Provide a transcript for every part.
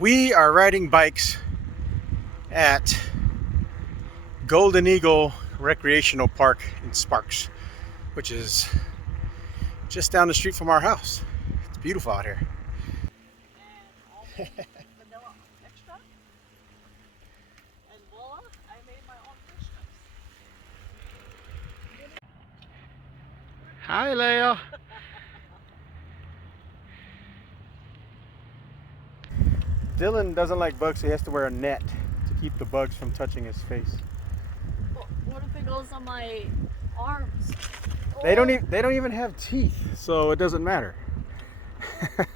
We are riding bikes at Golden Eagle Recreational Park in Sparks, which is just down the street from our house. It's beautiful out here. Vanilla extra, and voila, I made my own fish chips. Hi, Leia. Dylan doesn't like bugs, so he has to wear a net to keep the bugs from touching his face. What if it goes on my arms? They don't even have teeth, so it doesn't matter. Did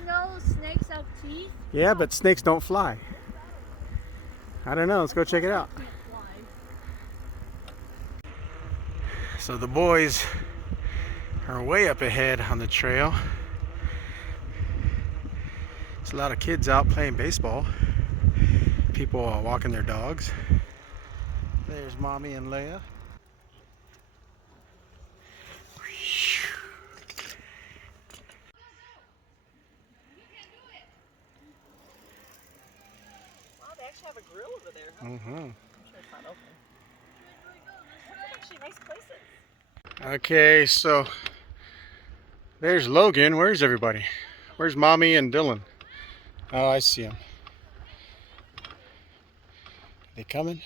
you know snakes have teeth? Yeah, but snakes don't fly. I don't know. Let's go check it out. So the boys are way up ahead on the trail. There's a lot of kids out playing baseball. People are walking their dogs. There's Mommy and Leia. Wow, they actually have a grill over there, huh? Mm-hmm. I'm sure it's not open. They're actually nice places. Okay, so there's Logan. Where's everybody? Where's Mommy and Dylan? Oh, I see them. They coming?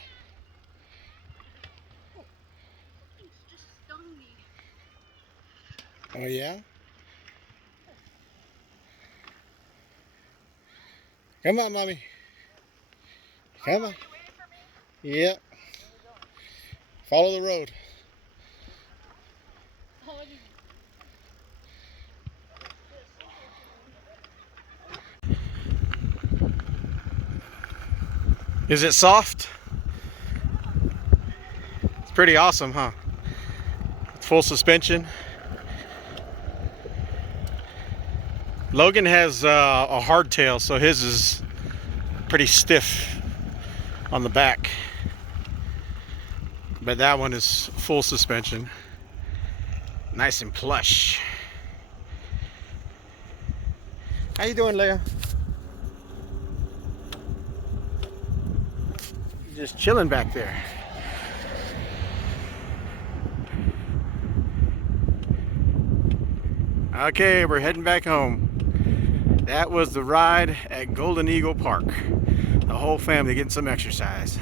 It just stung me. Oh, yeah? Come on, Mommy. Come on. You waiting for me? Yep. Follow the road. Is it soft? It's pretty awesome, huh? Full suspension. Logan has a hardtail, so his is pretty stiff on the back. But that one is full suspension. Nice and plush. How you doing, Leia? Just chilling back there. Okay, we're heading back home. That was the ride at Golden Eagle Park. The whole family getting some exercise.